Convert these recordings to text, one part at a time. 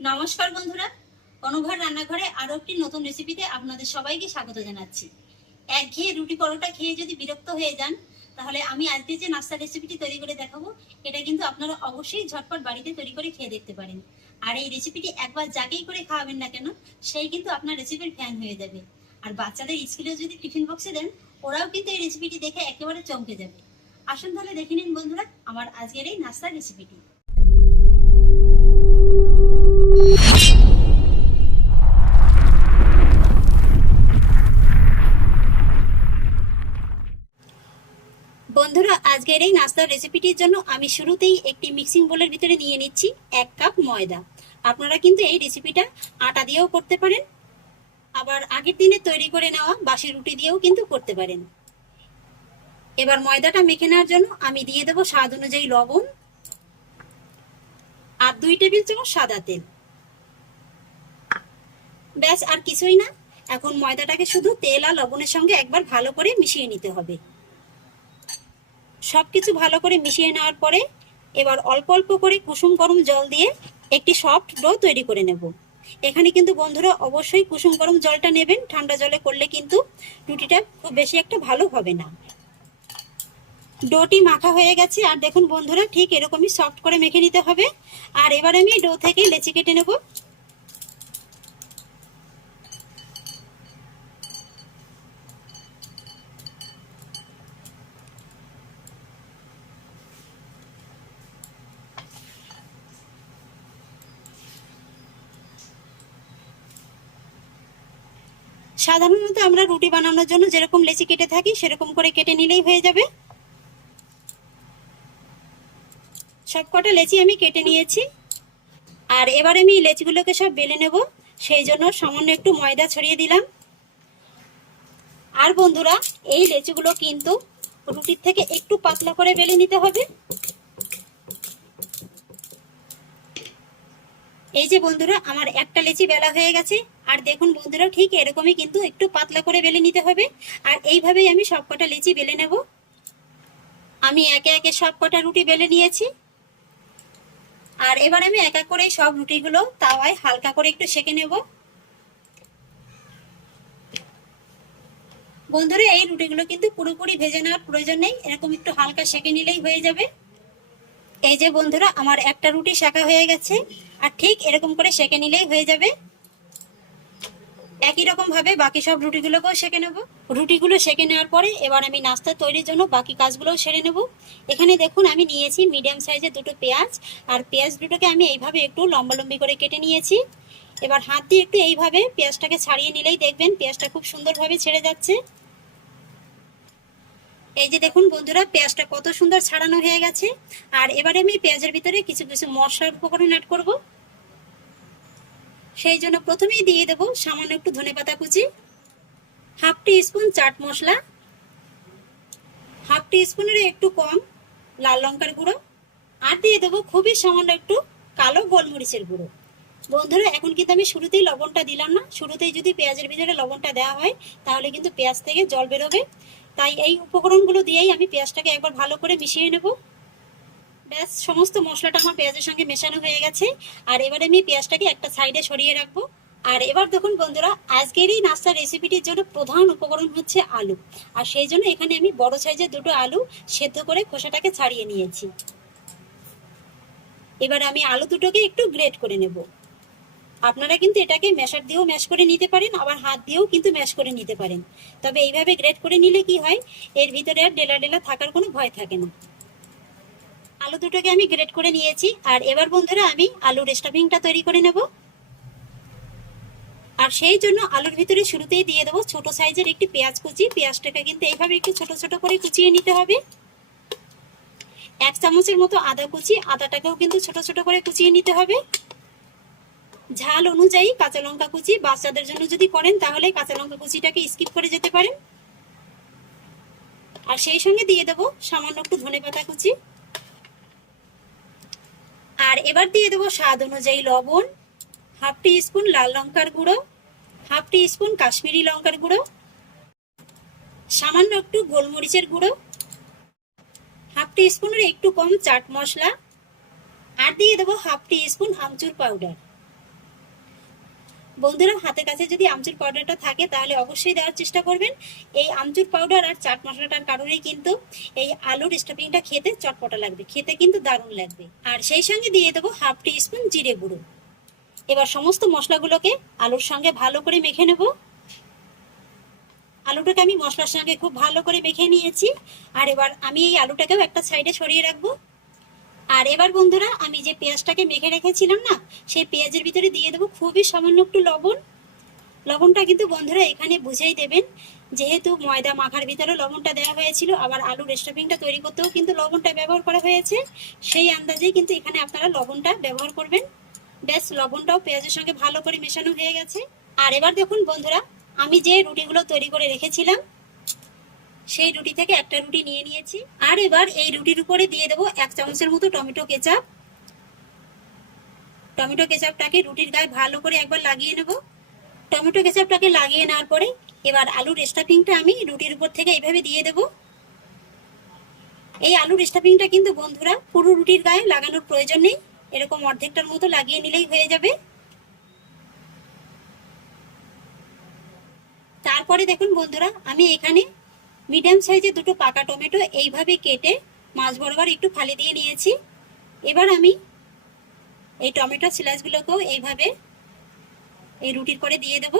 নমস্কার বন্ধুরা। অনুভর রান্নাঘরে আরও একটি নতুন রেসিপিতে আপনাদের সবাইকে স্বাগত জানাচ্ছি। একঘেয়ে রুটি পরোটা খেয়ে যদি বিরক্ত হয়ে যান, তাহলে আমি আজকে যে নাস্তা রেসিপিটি তৈরি করে দেখাবো, এটা কিন্তু আপনারা অবশ্যই ঝটপট বাড়িতে তৈরি করে খেয়ে দেখতে পারেন। আর এই রেসিপিটি একবার যাকেই করে খাওয়াবেন না কেন, সেই কিন্তু আপনার রেসিপির ফ্যান হয়ে যাবে। আর বাচ্চাদের স্কুলেও যদি টিফিন বক্সে দেন, ওরাও কিন্তু এই রেসিপিটি দেখে একেবারে চমকে যাবে। আসুন তাহলে দেখে নিন বন্ধুরা, আমার আজকের এই নাস্তার রেসিপিটি বন্ধুরা, আজকের এই নাস্তার রেসিপিটির জন্য আমি শুরুতেই একটি মিক্সিং বোলের ভিতরে নিয়ে নিচ্ছি এক কাপ ময়দা। আপনারা কিন্তু এই রেসিপিটা আটা দিয়েও করতে পারেন, আবার আগের দিনে তৈরি করে নেওয়া বাসি রুটি দিয়েও কিন্তু করতে পারেন। এবার ময়দাটা মেখে নেওয়ার জন্য আমি দিয়ে দেবো স্বাদ অনুযায়ী লবণ আর দুই টেবিল চামচ সাদা তেল। ব্যাস, আর কিছুই না। এখন ময়দাটাকে শুধু তেল আর লবণের সঙ্গে একবার ভালো করে মিশিয়ে নিতে হবে। সবকিছু ভালো করে মিশিয়ে নেওয়ার পরে এবার অল্প অল্প করে কুসুম গরম জল দিয়ে একটি সফট ডো তৈরি করে নেব। এখানে কিন্তু বন্ধুরা অবশ্যই কুসুম গরম জলটা নেবেন। ঠান্ডা জলে করলে কিন্তু রুটিটা খুব বেশি একটা ভালো হবে না। ডোটি মাখা হয়ে গেছে, আর দেখুন বন্ধুরা ঠিক এরকমই সফট করে মেখে নিতে হবে। আর এবার আমি ডো থেকে লেচি কেটে নেব। সাধারণত আমরা রুটি বানানোর জন্য যেরকম লেচি কেটে থাকি, সেরকম করে কেটে নিলেই হয়ে যাবে। সব কটা লেচি আমি কেটে নিয়েছি। আর এবার আমি লেচিগুলোকে সব বেলে নেব। সেই জন্য সামান্য একটু ময়দা ছড়িয়ে দিলাম। আর বন্ধুরা, এই লেচিগুলো কিন্তু রুটির থেকে একটু পাতলা করে বেলে নিতে হবে। এই যে বন্ধুরা, আমার একটা লেচি বেলা হয়ে গেছে। আর দেখুন বন্ধুরা, ঠিক এরকমই কিন্তু একটু পাতলা করে বেলে নিতে হবে। আর এইভাবেই আমি সব কটা লেচি বেলে নেব। আমি একে একে সব কটা রুটি বেলে নিয়েছি। আর এবার আমি এক এক করে সব রুটিগুলো তাওয়ায় হালকা করে একটু সেকে নেব। বন্ধুরা, এই রুটিগুলো কিন্তু পুরোপুরি ভেজে নেওয়ার প্রয়োজন নেই। এরকম একটু হালকা সেকে নিলেই হয়ে যাবে। এই যে বন্ধুরা, আমার একটা রুটি শেখা হয়ে গেছে। আর ঠিক এরকম করে সেকে নিলেই হয়ে যাবে। একই রকম ভাবে বাকি সব রুটিগুলোকেও সেকে নেব। রুটিগুলো সেকে নেওয়ার পরে এবার আমি নাস্তা তৈরির জন্য বাকি কাজগুলোও সেরে নেব। এখানে দেখুন আমি নিয়েছি মিডিয়াম সাইজের দুটো পেঁয়াজ, আর পেঁয়াজ দুটোকে আমি এইভাবে একটু লম্বা লম্বি করে কেটে নিয়েছি। এবার হাত দিয়ে একটু এইভাবে পেঁয়াজটাকে ছাড়িয়ে নিলেই দেখবেন পেঁয়াজটা খুব সুন্দরভাবে ছেড়ে যাচ্ছে। এই যে দেখুন বন্ধুরা, পেঁয়াজটা কত সুন্দর ছাড়ানো হয়ে গেছে। আর এবারে আমি পেঁয়াজের ভিতরে কিছু কিছু মশলার উপকরণ অ্যাড করব। সেই জন্য প্রথমেই দিয়ে দেব সামান্য একটু ধনে পাতা কুচি। Half teaspoon chaat masala. Half টি স্পুনের একটু কম লাল লঙ্কার গুঁড়ো। আর দিয়ে দেবো খুবই সামান্য একটু কালো গোলমরিচের গুঁড়ো। বন্ধুরা, এখন কিন্তু আমি শুরুতেই লবণটা দিলাম না। শুরুতেই যদি পেঁয়াজের ভিতরে লবণটা দেওয়া হয়, তাহলে কিন্তু পেঁয়াজ থেকে জল বেরোবে। তাই এই উপকরণগুলো দিয়েই আমি পেঁয়াজটাকে একবার ভালো করে মিশিয়ে নেব। ব্যাস, সমস্ত মশলাটা আমার পেঁয়াজের সঙ্গে মেশানো হয়ে গেছে। আর এবারে আমি পেঁয়াজটাকে একটা সাইডে সরিয়ে রাখব। আর এবার দেখুন বন্ধুরা, আজকের এই নাস্তার রেসিপিটির জন্য প্রধান উপকরণ হচ্ছে আলু। আর সেই জন্য এখানে আমি বড় সাইজের দুটো আলু সেদ্ধ করে খোসাটাকে ছাড়িয়ে নিয়েছি। এবার আমি আলু দুটোকে একটু গ্রেট করে নেব। আপনারা কিন্তু এটাকে ম্যাশার দিয়েও ম্যাশ করে নিতে পারেন, আবার হাত দিয়েও কিন্তু ম্যাশ করে নিতে পারেন। তবে এইভাবে গ্রেট করে নিলে কি হয়? এর ভিতরে আর ডেলা ডেলা থাকার কোনো ভয় থাকে না। আলু দুটোকে আমি গ্রেট করে নিয়েছি। আর এবার বন্ধুরা আমি আলুর স্টাফিংটা তৈরি করে নেব। আর সেই জন্য আলুর ভিতরে শুরুতেই দিয়ে দেবো ছোট সাইজের একটি পেঁয়াজ কুচি। পেঁয়াজটাকে কিন্তু এইভাবে একটু ছোট ছোট করে কুচিয়ে নিতে হবে। এক চামচের মতো আদা কুচি, আদাটাকেও কিন্তু ছোট ছোট করে কুচিয়ে নিতে হবে। ঝাল অনুযায়ী কাঁচা লঙ্কা কুচি বাচ্চাদের জন্য যদি করেন, তাহলে কাঁচা লঙ্কা কুচিটাকে স্কিপ করে যেতে পারেন। আর সেই সঙ্গে দিয়ে দেবো সামান্য একটু ধনে পাতা কুচি। আর এবার দিয়ে দেবো স্বাদ অনুযায়ী লবণ, হাফ টি স্পুন লাল লঙ্কার গুঁড়ো, হাফ টি স্পুন কাশ্মীরি লঙ্কার গুঁড়ো, সামান্য একটু গোলমরিচের গুঁড়ো, হাফ টি স্পুনের একটু কম চাট মশলা, আর দিয়ে দেবো half teaspoon amchur powder. বন্ধুরা, হাতের কাছে যদি আমচুর পাউডারটা থাকে, তাহলে অবশ্যই দেওয়ার চেষ্টা করবেন। এই আমচুর পাউডার আর চাট মশলাটার কারণেই কিন্তু এই আলুর স্টাফিংটা খেতে চটপটা লাগবে। খেতে কিন্তু দারুণ লাগবে। আর সেই সঙ্গে দিয়ে দেবো হাফ টি স্পুন জিরে গুঁড়ো। এবার সমস্ত মশলাগুলোকে আলুর সঙ্গে ভালো করে মেখে নেব। আলুটাকে আমি মশলার সঙ্গে খুব ভালো করে মেখে নিয়েছি। আর এবার আমি এই আলুটাকেও একটা সাইডে সরিয়ে রাখব। আর এবার বন্ধুরা, আমি যে পেঁয়াজটাকে মেখে রেখেছিলাম না, সেই পেঁয়াজের ভিতরে দিয়ে দেবো খুবই সামান্য একটু লবণ। লবণটা কিন্তু বন্ধুরা এখানে বুঝেই দেবেন, যেহেতু ময়দা মাখার ভিতরে লবণটা দেওয়া হয়েছিল, আবার আলুর স্টাফিংটা তৈরি করতেও কিন্তু লবণটা ব্যবহার করা হয়েছে। সেই আন্দাজেই কিন্তু এখানে আপনারা লবণটা ব্যবহার করবেন। ব্যাস, লবণটাও পেঁয়াজের সঙ্গে ভালো করে মেশানো হয়ে গেছে। আর এবার দেখুন বন্ধুরা, আমি যে রুটিগুলো তৈরি করে রেখেছিলাম সেই রুটি থেকে একটা রুটি নিয়ে নিয়েছি। আর এবার এই রুটির উপরে দিয়ে দেবো এক চামচের মতো টমেটো কেচাপ। টমেটো কেচাপটাকে রুটির গায়ে ভালো করে একবার লাগিয়ে নেব। টমেটো কেচাপটাকে লাগিয়ে নেওয়ার পরে এবার আলুর স্টাফিংটা আমি রুটির উপর থেকে এইভাবে দিয়ে দেব। এই আলুর স্টাফিংটা কিন্তু বন্ধুরা পুরো রুটির গায়ে লাগানোর প্রয়োজন নেই। এরকম অর্ধেকটার মতো লাগিয়ে নিলেই হয়ে যাবে। তারপরে দেখুন বন্ধুরা, আমি এখানে মিডিয়াম সাইজের দুটো পাকা টমেটো এইভাবে কেটে মাছ বরাবর একটু ফালি দিয়ে নিয়েছি। এবার আমি এই টমেটো স্লাইসগুলোকেও এইভাবে এই রুটির করে দিয়ে দেব।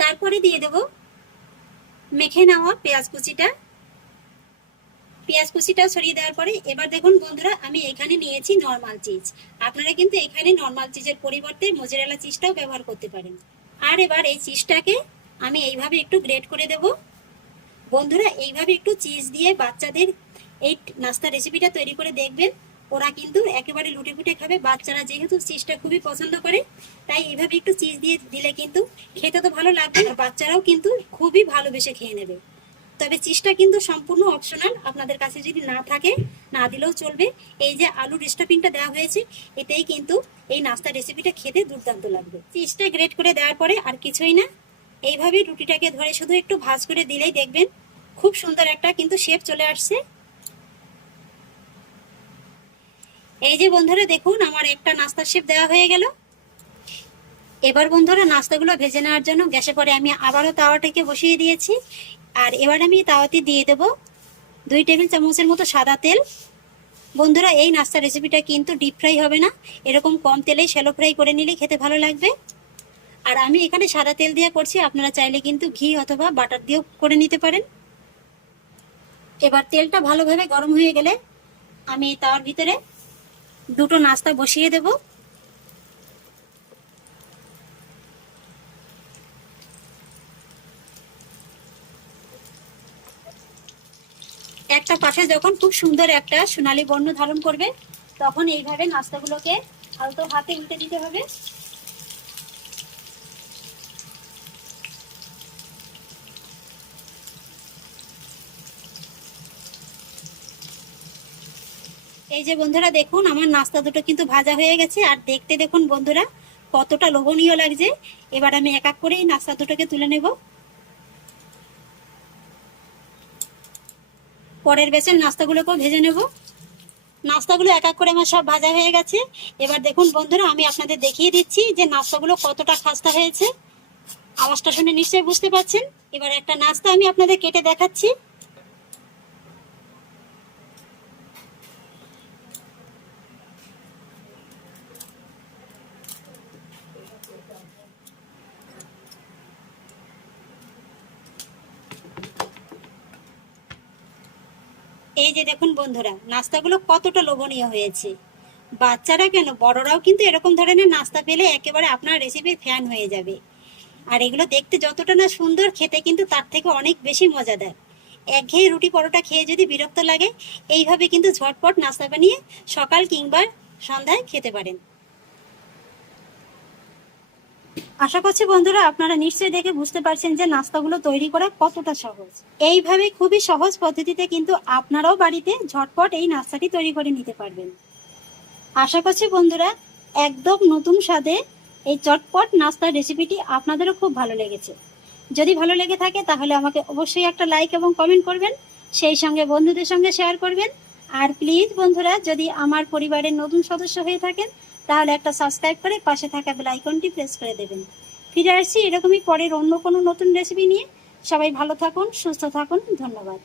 তারপরে দিয়ে দেব মেখে নেওয়া পেঁয়াজ কুচিটা। পেঁয়াজ কুচিটা ছড়িয়ে দেওয়ার পরে এবার দেখুন বন্ধুরা, আমি এখানে নিয়েছি নর্মাল চিজ আপনারা কিন্তু এখানে নর্মাল চিজের পরিবর্তে মোজারেলা চিজটাও ব্যবহার করতে পারেন। আর এবার এই চিজটাকে আমি এইভাবে একটু গ্রেট করে দেব। বন্ধুরা, এইভাবে একটু চিজ দিয়ে বাচ্চাদের এই নাস্তা রেসিপিটা তৈরি করে দেখবেন। ওরা কিন্তু একেবারে লুটে ফুটে খাবে। বাচ্চারা যেহেতু চিজটা খুবই পছন্দ করে, তাই এইভাবে একটু চিজ দিয়ে দিলে কিন্তু খেতে তো ভালো লাগবে আর বাচ্চারাও কিন্তু খুবই ভালোবেসে খেয়ে নেবে। তবে চিজটা কিন্তু সম্পূর্ণ অপশনাল আপনাদের কাছে যদি না থাকে, না দিলেও চলবে। এই যে আলুর স্টাফিংটা দেওয়া হয়েছে, এতেই কিন্তু এই নাস্তা রেসিপিটা খেতে দুর্দান্ত লাগবে। চিজটা গ্রেট করে দেওয়ার পরে আর কিছুই না। এইভাবে রুটিটাকে ধরে শুধু একটু ভাজ করে দিলেই দেখবেন খুব সুন্দর একটা কিন্তু শেপ চলে আসছে। এই যে বন্ধুরা, দেখুন, আমার একটা নাস্তার শেপ দেওয়া হয়ে গেল। এবার বন্ধুরা নাস্তাগুলো ভেজে নেওয়ার জন্য গ্যাসে পরে আমি আবারও তাওয়াটাকে বসিয়ে দিয়েছি। আর এবার আমি তাওয়াতে দিয়ে দেব দুই টেবিল চামচের মতো সাদা তেল। বন্ধুরা, এই নাস্তা রেসিপিটা কিন্তু ডিপ ফ্রাই হবে না। এরকম কম তেলেই শ্যালো ফ্রাই করে নিলে খেতে ভালো লাগবে। আর আমি এখানে সাদা তেল দিয়ে করছি, আপনারা চাইলে কিন্তু ঘি অথবা বাটার দিয়েও করে নিতে পারেন। এবার তেলটা ভালোভাবে গরম হয়ে গেলে আমি তাওয়ার ভিতরে দুটো নাস্তা বসিয়ে দেব। একটা পাশে যখন খুব সুন্দর একটা সোনালী বর্ণ ধারণ করবে, তখন এইভাবে নাস্তাগুলোকে হালকা হাতে উল্টে দিতে হবে। এই যে বন্ধুরা, দেখুন আমার নাস্তা দুটো কিন্তু ভাজা হয়ে গেছে, আর দেখতে দেখুন বন্ধুরা, কতটা লোভনীয় লাগছে। এবার আমি এক এক করে এই নাস্তা দুটোকে তুলে নেব। পরের বেচের নাস্তাগুলোকেও ভেজে নেব। নাস্তাগুলো এক এক করে আমার সব ভাজা হয়ে গেছে। এবার দেখুন বন্ধুরা, আমি আপনাদের দেখিয়ে দিচ্ছি যে নাস্তাগুলো কতটা খাস্তা হয়েছে। আওয়াজটা শুনে নিশ্চয়ই বুঝতে পারছেন। এবার একটা নাস্তা আমি আপনাদের কেটে দেখাচ্ছি। এই যে দেখুন বন্ধুরা, নাস্তাগুলো কতটা লোভনীয় হয়েছে। বাচ্চারা কেন? বড়রাও কিন্তু এরকম ধরনের নাস্তা পেলে একেবারে আপনার রেসিপির ফ্যান হয়ে যাবে। আর এগুলো দেখতে যতটা না সুন্দর, খেতে কিন্তু তার থেকে অনেক বেশি মজাদার। একঘেয়ে রুটি পরোটা খেয়ে যদি বিরক্ত লাগে, এইভাবে কিন্তু ঝটপট নাস্তা বানিয়ে সকাল কিংবা সন্ধ্যায় খেতে পারেন। আশা করছি বন্ধুরা আপনারা নিশ্চয়ই দেখে বুঝতে পারছেন যে নাস্তাগুলো তৈরি করা কতটা সহজ। এইভাবে খুবই সহজ পদ্ধতিতে কিন্তু আপনারাও বাড়িতে ঝটপট এই নাস্তাটি তৈরি করে নিতে পারবেন। আশা করছি বন্ধুরা একদম নতুন স্বাদে এই চটপট নাস্তার রেসিপিটি আপনাদেরও খুব ভালো লেগেছে। যদি ভালো লেগে থাকে তাহলে আমাকে অবশ্যই একটা লাইক এবং কমেন্ট করবেন, সেই সঙ্গে বন্ধুদের সঙ্গে শেয়ার করবেন। আর প্লিজ বন্ধুরা যদি আমার পরিবারের নতুন সদস্য হয়ে থাকেন তাহলে একটা সাবস্ক্রাইব করে পাশে থাকা বেল আইকনটি প্রেস করে দেবেন। ফিরে আসছি এরকমই পরের অন্য কোনো নতুন রেসিপি নিয়ে। সবাই ভালো থাকুন, সুস্থ থাকুন, ধন্যবাদ।